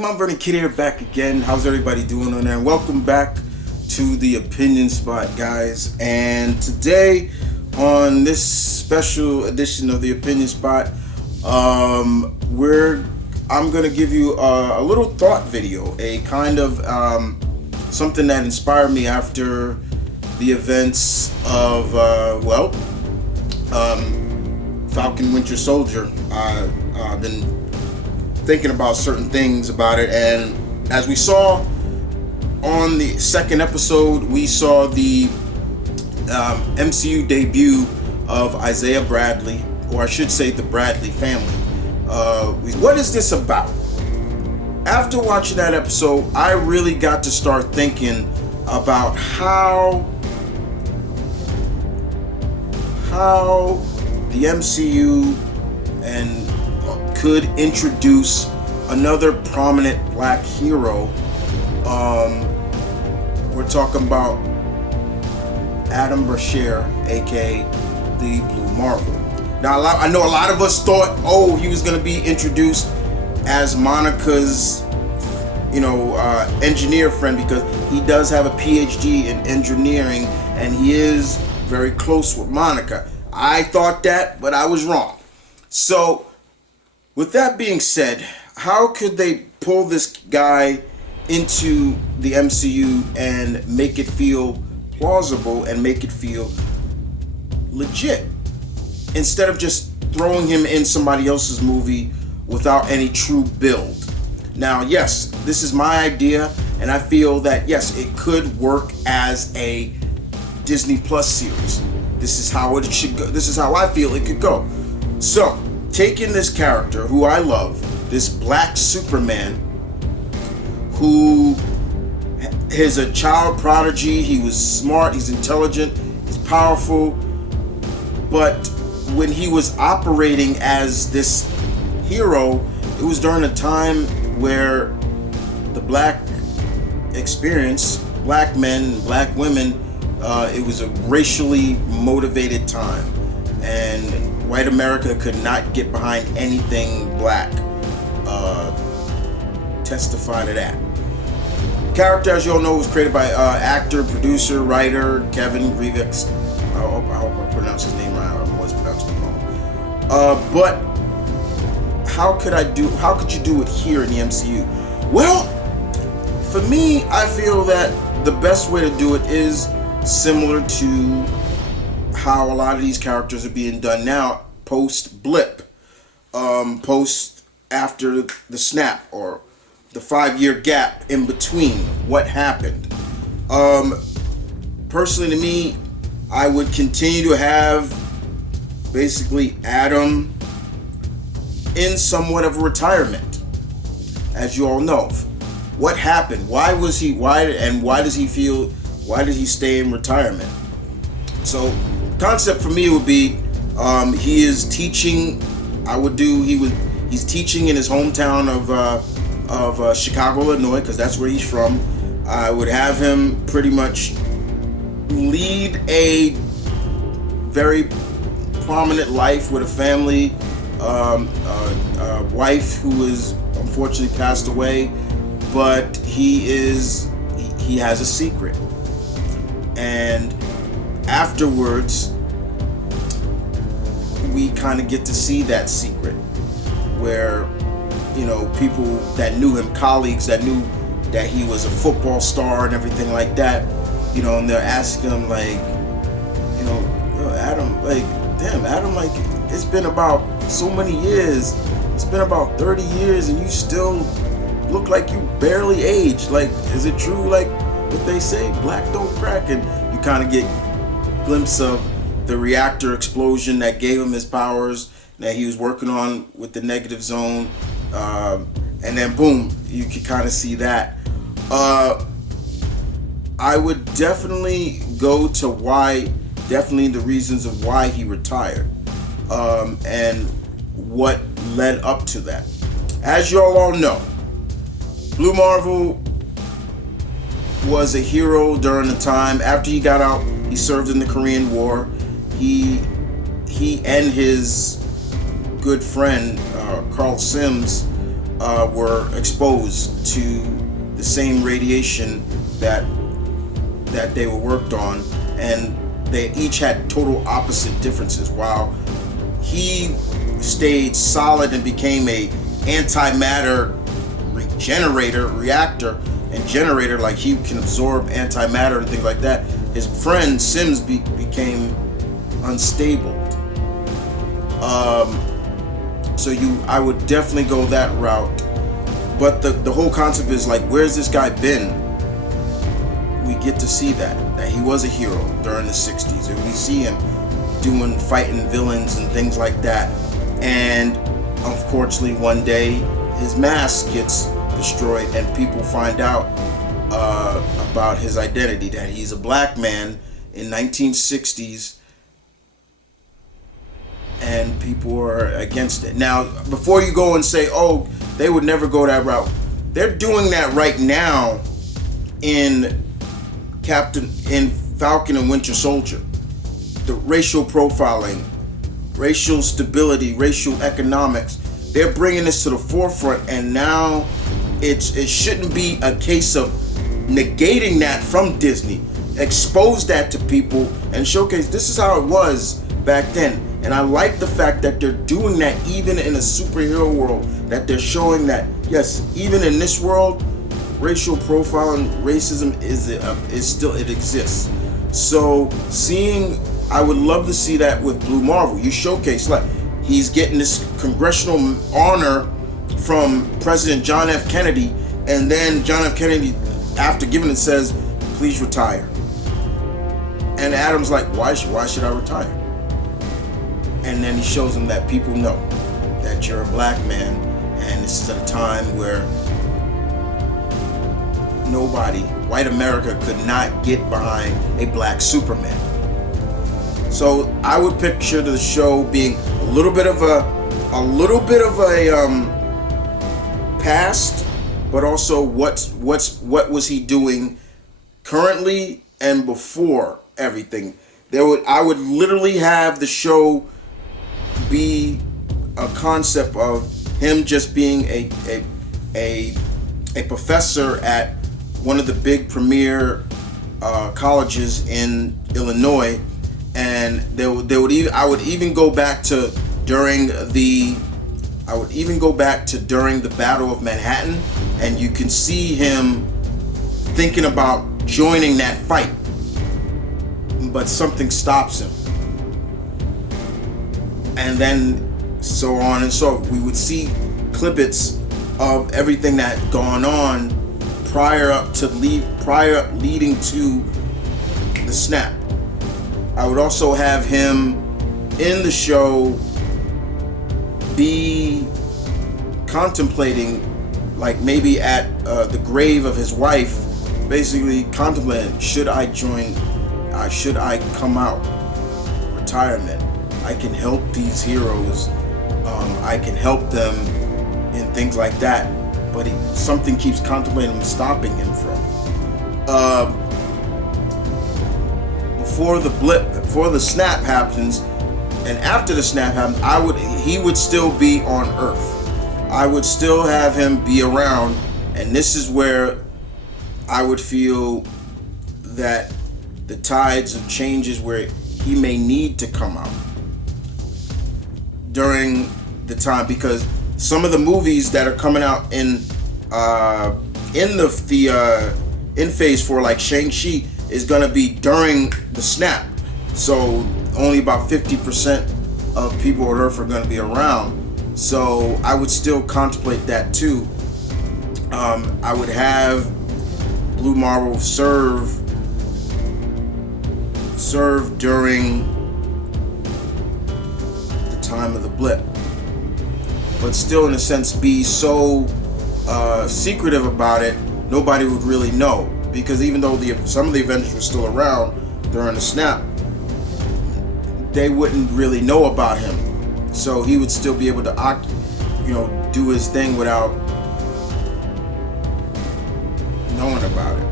Mount Vernon Kid here, back again. How's everybody doing on there? And welcome back to the Opinion Spot, guys. And today, on this special edition of the Opinion Spot, I'm gonna give you a little thought video, a kind of something that inspired me after the events of Falcon Winter Soldier. I've been thinking about certain things about it, and as we saw on the second episode, we saw the MCU debut of Isaiah Bradley, or I should say the Bradley family. What is this about? After watching that episode, I really got to start thinking about how the MCU and could introduce another prominent black hero. We're talking about Adam Brashear, aka the Blue Marvel. Now, I know a lot of us thought, he was going to be introduced as Monica's, engineer friend, because he does have a PhD in engineering and he is very close with Monica. I thought that, but I was wrong. So, with that being said, how could they pull this guy into the MCU and make it feel plausible and make it feel legit, instead of just throwing him in somebody else's movie without any true build? Now, yes, this is my idea, and I feel that, yes, it could work as a Disney Plus series. This is how it should go. This is how I feel it could go. So, taking this character who I love, this black Superman, who is a child prodigy, he was smart, he's intelligent, he's powerful, but when he was operating as this hero, it was during a time where the black experience, black men, black women, it was a racially motivated time, and white America could not get behind anything black. Testify to that. The character, as you all know, was created by actor, producer, writer Kevin Grevix. I hope I pronounced his name right. I'm always pronouncing it wrong. But how could you do it here in the MCU? Well, for me, I feel that the best way to do it is similar to how a lot of these characters are being done now, PostBlip, post after the snap, or the 5-year gap in between what happened. Personally, to me, I would continue to have basically Adam in somewhat of a retirement. As you all know, what happened? Why does he stay in retirement? So, concept for me would be, he is teaching. He's teaching in his hometown of Chicago, Illinois, because that's where he's from. I would have him pretty much lead a very prominent life with a family, a wife who is unfortunately passed away, but he has a secret. And afterwards, we kind of get to see that secret, where people that knew him, colleagues that knew that he was a football star and everything like that, and they're asking him, like, Adam, like, damn, Adam, like, it's been about so many years, it's been about 30 years, and you still look like you barely aged. Like, is it true, like what they say, black don't crack? And you kind of get a glimpse of the reactor explosion that gave him his powers that he was working on with the negative zone, and then boom, you can kind of see that. I would definitely go to the reasons of why he retired, and what led up to that. As you all know, Blue Marvel was a hero during the time after he got out. He served in the Korean War. He and his good friend Carl Sims were exposed to the same radiation that they were worked on, and they each had total opposite differences. While he stayed solid and became a antimatter reactor and generator, like he can absorb antimatter and things like that. His friend Sims became unstable. So I would definitely go that route. But the whole concept is like, where's this guy been? We get to see that he was a hero during the 60s, and we see him fighting villains and things like that. And unfortunately, one day his mask gets destroyed, and people find out about his identity, that he's a black man in 1960s, and people are against it. Now, before you go and say, oh, they would never go that route, they're doing that right now in Falcon and Winter Soldier. The racial profiling, racial stability, racial economics, they're bringing this to the forefront, and now it shouldn't be a case of negating that from Disney. Expose that to people and showcase this is how it was back then. And I like the fact that they're doing that even in a superhero world, that they're showing that, yes, even in this world, racial profiling, racism it exists. So I would love to see that with Blue Marvel. You showcase, like, he's getting this congressional honor from President John F. Kennedy, and then John F. Kennedy, after giving it, says, please retire. And Adam's like, why should I retire? And then he shows him that people know that you're a black man, and this is at a time where white America could not get behind a black Superman. So I would picture the show being a little bit of a past, but also what was he doing currently and before everything. I would literally have the show be a concept of him just being a professor at one of the big premier colleges in Illinois, and I would even go back to during the Battle of Manhattan, and you can see him thinking about joining that fight, but something stops him. And then so on and so we would see clippets of everything that had gone on prior leading to the snap. I would also have him in the show be contemplating, like maybe at the grave of his wife, basically contemplating, should I come out? Retirement. I can help these heroes. I can help them in things like that. But something keeps contemplating and stopping him from. Before the snap happens, and after the snap happens, he would still be on Earth. I would still have him be around, and this is where I would feel that the tides of changes where he may need to come out during the time, because some of the movies that are coming out in Phase 4, like Shang-Chi, is gonna be during the snap. So only about 50% of people on Earth are gonna be around. So I would still contemplate that too. I would have Blue Marvel serve during the time of the blip, but still in a sense be so secretive about it, nobody would really know, because even though some of the Avengers were still around during the snap, they wouldn't really know about him. So he would still be able to do his thing without knowing about it.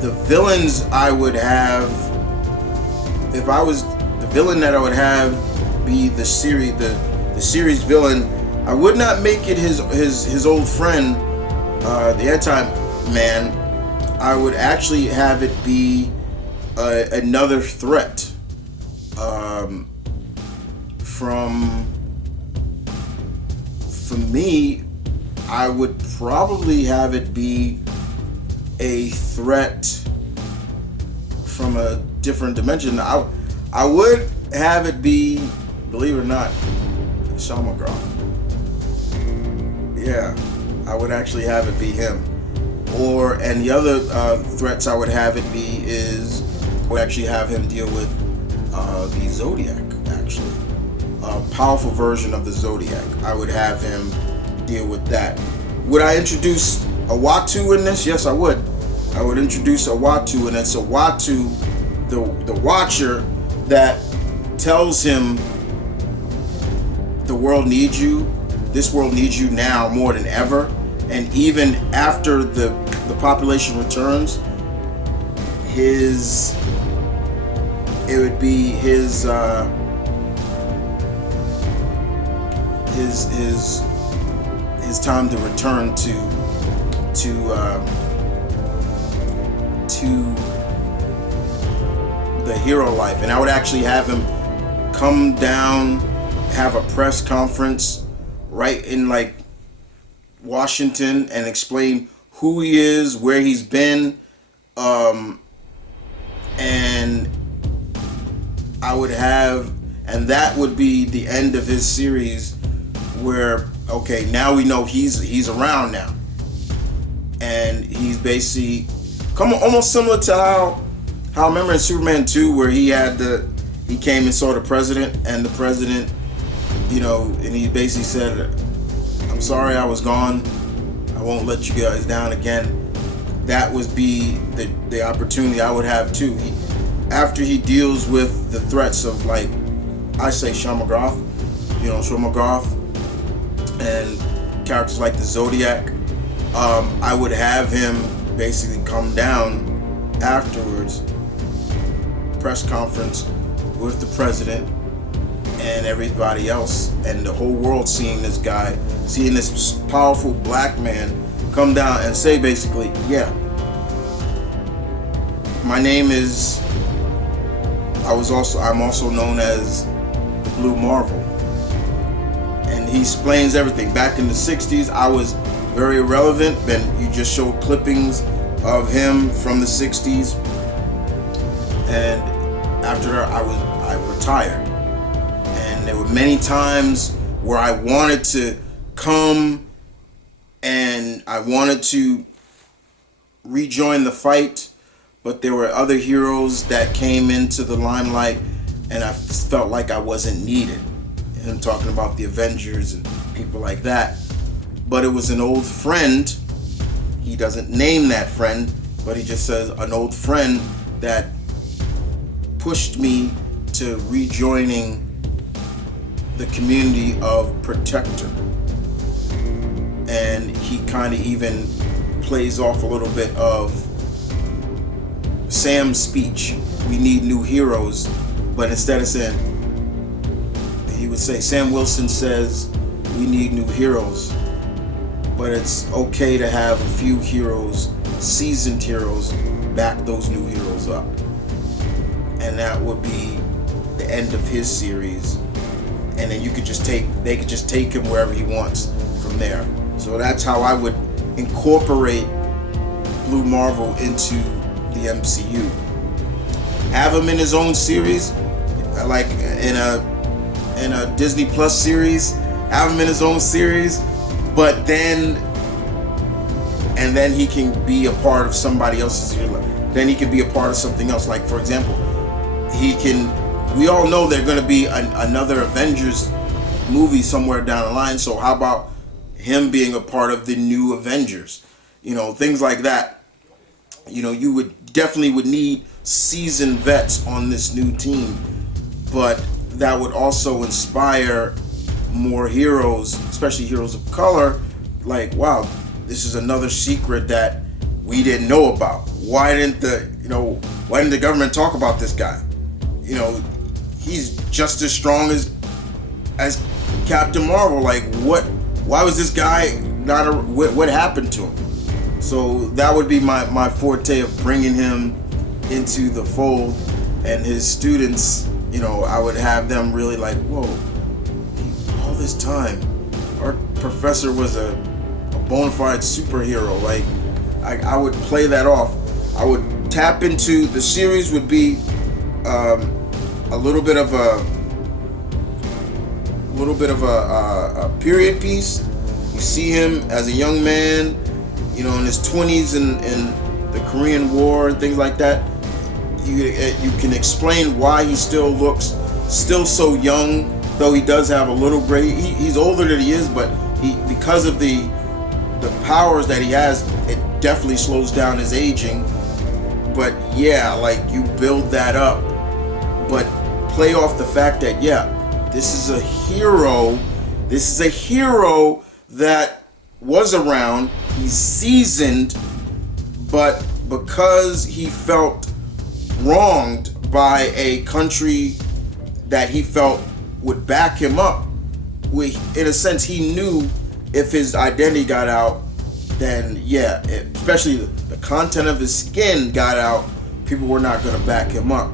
The villains I would have, if I was the villain that I would have be the the series villain, I would not make it his old friend, the Anti-Man. I would actually have it be another threat for me. I would probably have it be a threat from a different dimension. I would have it be, believe it or not, Sean McGraw. Yeah, I would actually have it be him. And the other threats I would have it be is, I would actually have him deal with the Zodiac, actually. A powerful version of the Zodiac. I would have him deal with that. Would I introduce a Watu in this? Yes, I would. I would introduce a Watu, and it's a Watu, the Watcher, that tells him the world needs you. This world needs you now more than ever. And even after the population returns, it would be his time to return to the hero life. And I would actually have him come down, have a press conference right in like Washington, and explain who he is, where he's been, and I would have, and that would be the end of his series, where, okay, now we know he's around now, and he's basically almost similar to how remember in Superman 2, where he came and saw the president, and the president, and he basically said, "I'm sorry I was gone. I won't let you guys down again." That would be the opportunity I would have too. After he deals with the threats of, like, I say Sean McGraw, Sean McGraw, and characters like the Zodiac, I would have him basically come down afterwards, press conference with the president and everybody else, and the whole world seeing this guy, seeing this powerful black man come down and say basically, yeah, my name is, I'm also known as the Blue Marvel. And he explains everything. Back in the 60s, I was very irrelevant, and you just showed clippings of him from the 60s. And after that, I retired. And there were many times where I wanted to come and I wanted to rejoin the fight, but there were other heroes that came into the limelight, and I felt like I wasn't needed. And I'm talking about the Avengers and people like that. But it was an old friend. He doesn't name that friend, but he just says an old friend that pushed me to rejoining the community of Protector. And he kind of even plays off a little bit of Sam's speech, "We need new heroes," but instead of saying, he would say, Sam Wilson says, "We need new heroes," but it's okay to have a few heroes, seasoned heroes, back those new heroes up. And that would be the end of his series. And then they could just take him wherever he wants from there. So that's how I would incorporate Blue Marvel into the MCU. Have him in his own series, like in a Disney Plus series. Have him in his own series, but then he can be a part of somebody else's series. Then he can be a part of something else. Like, for example, we all know there's going to be another Avengers movie somewhere down the line. So how about him being a part of the new Avengers? Things like that. You would definitely need seasoned vets on this new team, but that would also inspire more heroes, especially heroes of color. Like, wow, this is another secret that we didn't know about. Why didn't the government talk about this guy? He's just as strong as Captain Marvel. Like, why was this guy not what happened to him? So that would be my forte of bringing him into the fold. And his students, you know, I would have them really like, whoa, all this time our professor was a bona fide superhero. Like, I would play that off. I would tap into the series. Would be a little bit of a period piece. You see him as a young man, you know, in his 20s in the Korean War and things like that. You can explain why he still looks so young, though he does have a little gray. He's older than he is, but because of the powers that he has, it definitely slows down his aging. But yeah, like, you build that up, but play off the fact that, yeah, this is a hero. This is a hero that was around. He's seasoned, but because he felt wronged by a country that he felt would back him up, in a sense, he knew if his identity got out, then yeah, especially the content of his skin got out, people were not going to back him up.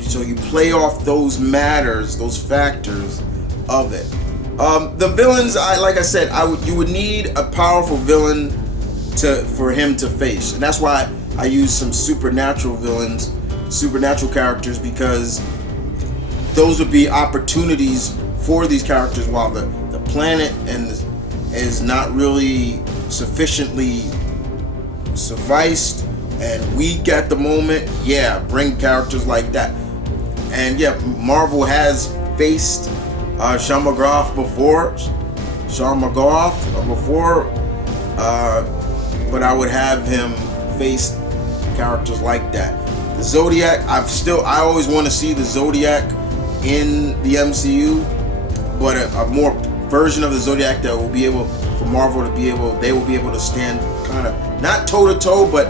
So you play off those matters, those factors of it. The villains, like I said, you would need a powerful villain for him to face, and that's why I use some supernatural villains, supernatural characters, because those would be opportunities for these characters while the planet is not really sufficiently sufficed and weak at the moment. Yeah, bring characters like that. And yeah, Marvel has faced Sean McGrath before, but I would have him face characters like that. The Zodiac, I always want to see the Zodiac in the MCU, but a more version of the Zodiac that will be able, for Marvel to be able, they will be able to stand kind of not toe to toe, but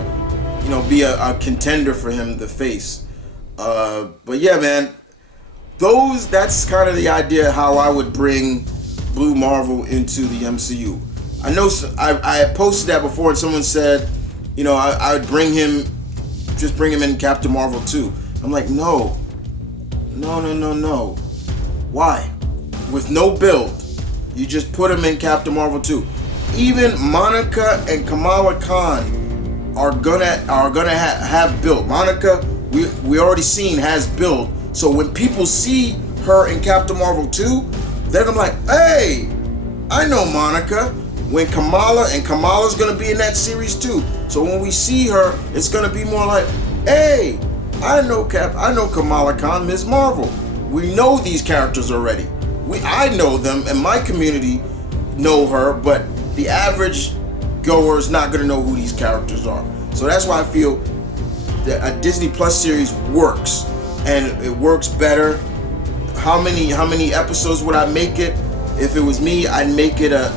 you know, be a contender for him to face. But yeah, man, that's kind of the idea how I would bring Blue Marvel into the MCU. I know I had posted that before, and someone said, you know, I would bring him in Captain Marvel 2. I'm like, no. Why? With no build, you just put him in Captain Marvel 2. Even Monica and Kamala Khan are gonna have build. Monica, we already seen has build. So when people see her in Captain Marvel 2, they're gonna be like, hey, I know Monica. When Kamala's gonna be in that series too. So when we see her, it's gonna be more like, hey, I know Kamala Khan, Ms. Marvel. We know these characters already. I know them, and my community know her, but the average goer is not gonna know who these characters are. So that's why I feel that a Disney Plus series works, and it works better. How many episodes would I make it? If it was me, I'd make it an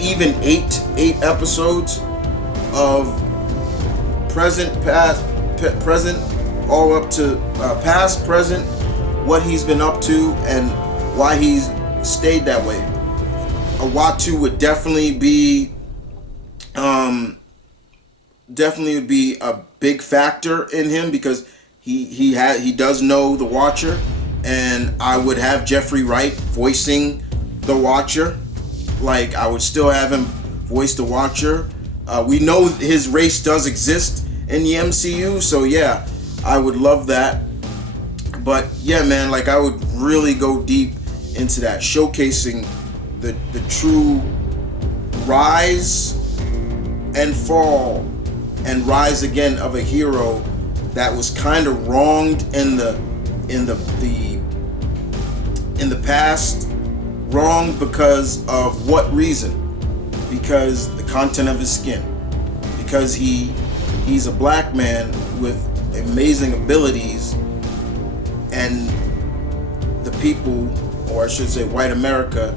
even eight episodes of present, past, present, all up to past, present, what he's been up to and why he's stayed that way. Uatu would definitely would be a big factor in him, because he does know the Watcher. And I would have Jeffrey Wright voicing the Watcher. Like, I would still have him voice the Watcher. We know his race does exist in the MCU, so yeah, I would love that. But yeah, man, like, I would really go deep into that, showcasing the true rise and fall and rise again of a hero that was kind of wronged in the past. Wrong because of what reason? Because the content of his skin. Because he's a black man with amazing abilities, and the people, or I should say white America,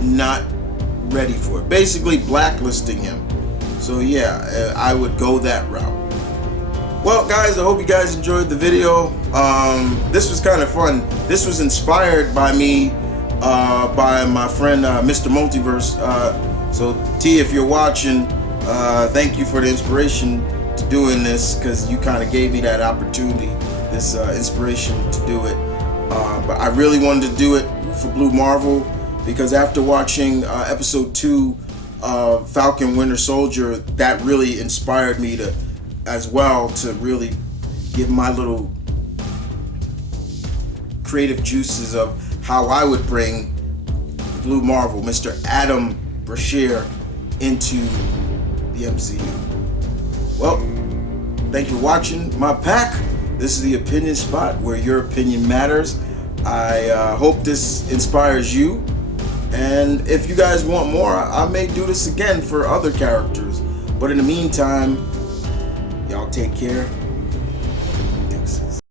not ready for it. Basically blacklisting him. So yeah, I would go that route. Well, guys, I hope you guys enjoyed the video. This was kind of fun. This was inspired by me, by my friend Mr. Multiverse. So T, if you're watching, thank you for the inspiration to doing this, because you kind of gave me that opportunity, this inspiration to do it. But I really wanted to do it for Blue Marvel, because after watching episode 2 of Falcon Winter Soldier, that really inspired me to, as well, to really give my little creative juices of how I would bring Blue Marvel, Mr. Adam Brashear, into the MCU. Well, thank you for watching my pack. This is the opinion spot where your opinion matters. I hope this inspires you. And if you guys want more, I may do this again for other characters. But in the meantime, y'all take care.